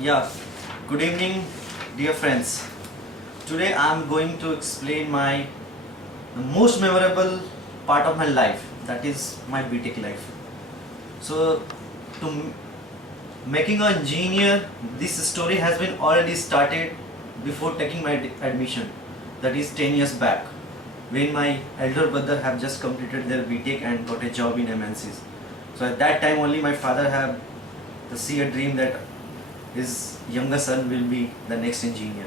Yeah, good evening, dear friends. Today I am going to explain my the most memorable part of my life, that is my BTech life. So, to making an engineer, this story has been already started before taking my admission, that is 10 years back, when my elder brother have just completed their BTech and got a job in MNCs. So at that time only my father had the see a dream that his younger son will be the next engineer.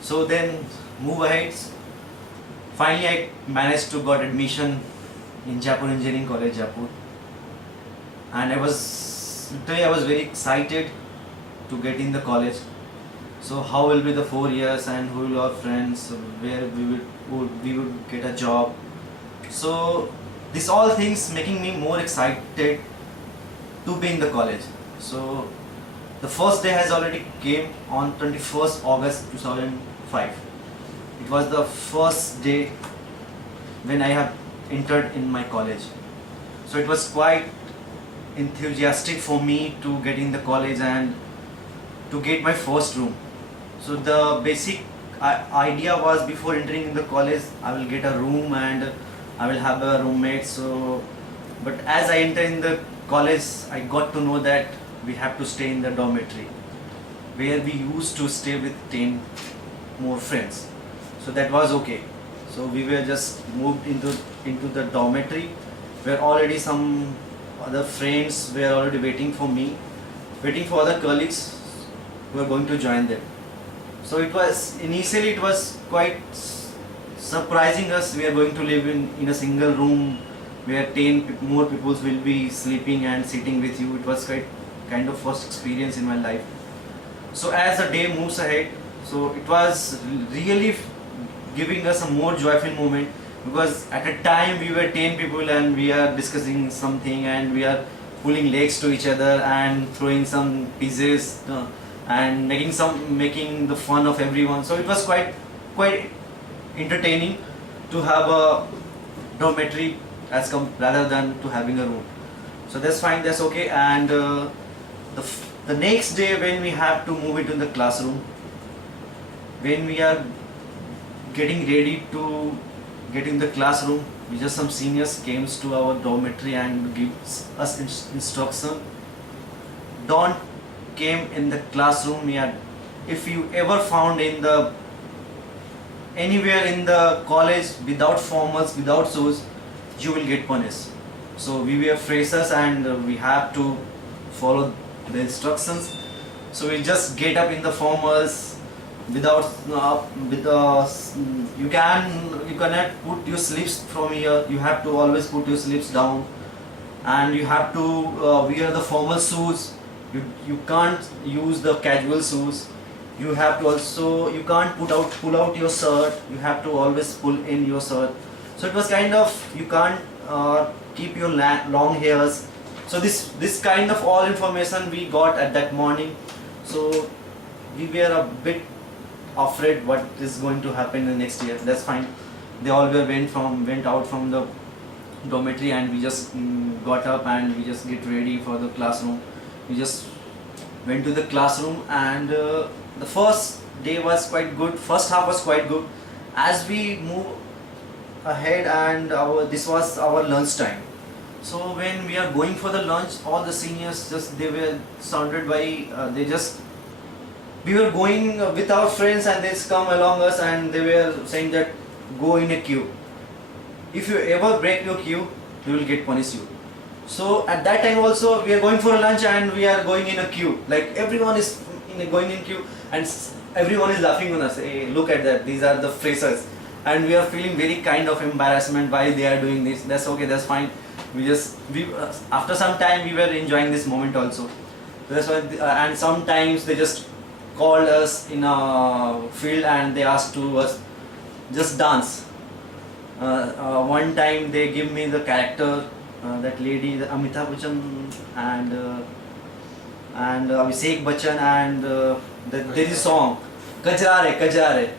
So then move ahead. Finally I managed to got admission in Jaipur Engineering College, Jaipur. And I was very excited to get in the college. So how will be the 4 years and who will our friends, where we would get a job. So this all things making me more excited to be in the college. So the first day has already came on 21st August 2005. It was the first day when I have entered in my college. So it was quite enthusiastic for me to get in the college and to get my first room. So the basic idea was before entering in the college, I will get a room and I will have a roommate. So, but as I enter in the college, I got to know that we have to stay in the dormitory, where we used to stay with 10 more friends. So that was okay. So we were just moved into the dormitory, where already some other friends were already waiting for me, waiting for other colleagues who were going to join them. So it was initially it was quite surprising us. We are going to live in a single room where 10 more people will be sleeping and sitting with you. It was quite kind of first experience in my life. So as the day moves ahead, so it was really giving us a more joyful moment, because at a time we were 10 people and we are discussing something and we are pulling legs to each other and throwing some pieces and making the fun of everyone. So it was quite entertaining to have a dormitory rather than to having a room. So that's fine, that's okay. And the next day when we have to move into the classroom, when we are getting ready to get in the classroom, just some seniors came to our dormitory and gives us instruction. Don't came in the classroom yet. If you ever found in the anywhere in the college without formals, without shoes, you will get punished. So we were freshers and we have to follow the instructions. So we just get up in the formals without you cannot put your sleeves from here. You have to always put your sleeves down, and you have to wear the formal shoes. You can't use the casual shoes. You have to also, you can't pull out your shirt. You have to always pull in your shirt. So it was kind of, you can't keep your long hairs. So this kind of all information we got at that morning. So we were a bit afraid what is going to happen in the next year. That's fine. They all went out from the dormitory, and we just got up and we just get ready for the classroom. We just went to the classroom, and the first day was quite good. First half was quite good. As we move ahead, and this was our lunch time. So when we are going for the lunch, all the seniors they were surrounded by we were going with our friends, and they come along us and they were saying that go in a queue. If you ever break your queue, we will get punished you. So at that time also we are going for lunch and we are going in a queue. Like everyone is going in queue, and everyone is laughing on us. Hey, look at that. These are the freshers, and we are feeling very kind of embarrassment why they are doing this. That's okay. That's fine. We after some time we were enjoying this moment also. That's why. And sometimes they just called us in a field and they asked to us just dance. One time they give me the character, that lady, the Amitabh Bachchan and Abhishek Bachchan, and there is a song Kajrare Kajrare.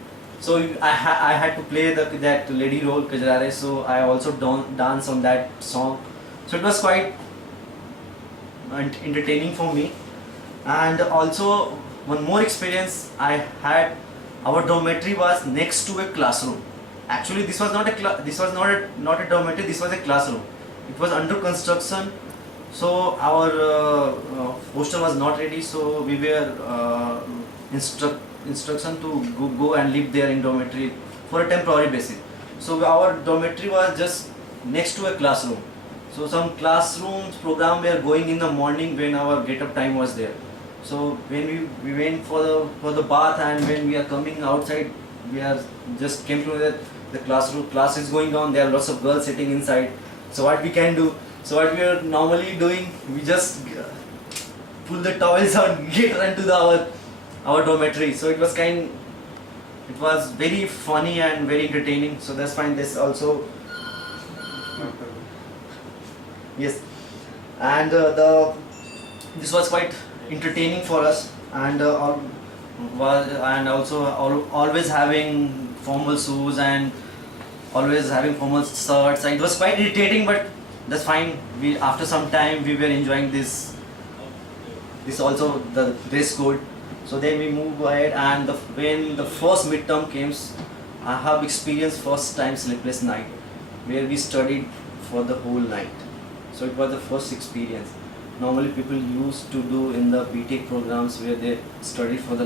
So I had to play that lady role Kajrare. So I also dance on that song. So it was quite entertaining for me. And also one more experience I had, our dormitory was next to a classroom. Actually, this was not a not a dormitory. This was a classroom. It was under construction, so our hostel was not ready. So we were instruction to go and live there in dormitory for a temporary basis. So our dormitory was just next to a classroom. So some classrooms program were going in the morning when our get up time was there. So when we went for the bath, and when we are coming outside, we are just came to the class is going on. There are lots of girls sitting inside. So what we can do? So what we are normally doing, we just pull the towels out, get into our dormitory. So it was very funny and very entertaining. So that's fine. This also, yes, and this was quite entertaining for us, and always having formal shoes and always having formal shirts. And it was quite irritating, but that's fine. We after some time we were enjoying this also the dress code. So then we move ahead, and when the first midterm came, I have experienced first time sleepless night, where we studied for the whole night. So it was the first experience. Normally people used to do in the BTech programs where they study for the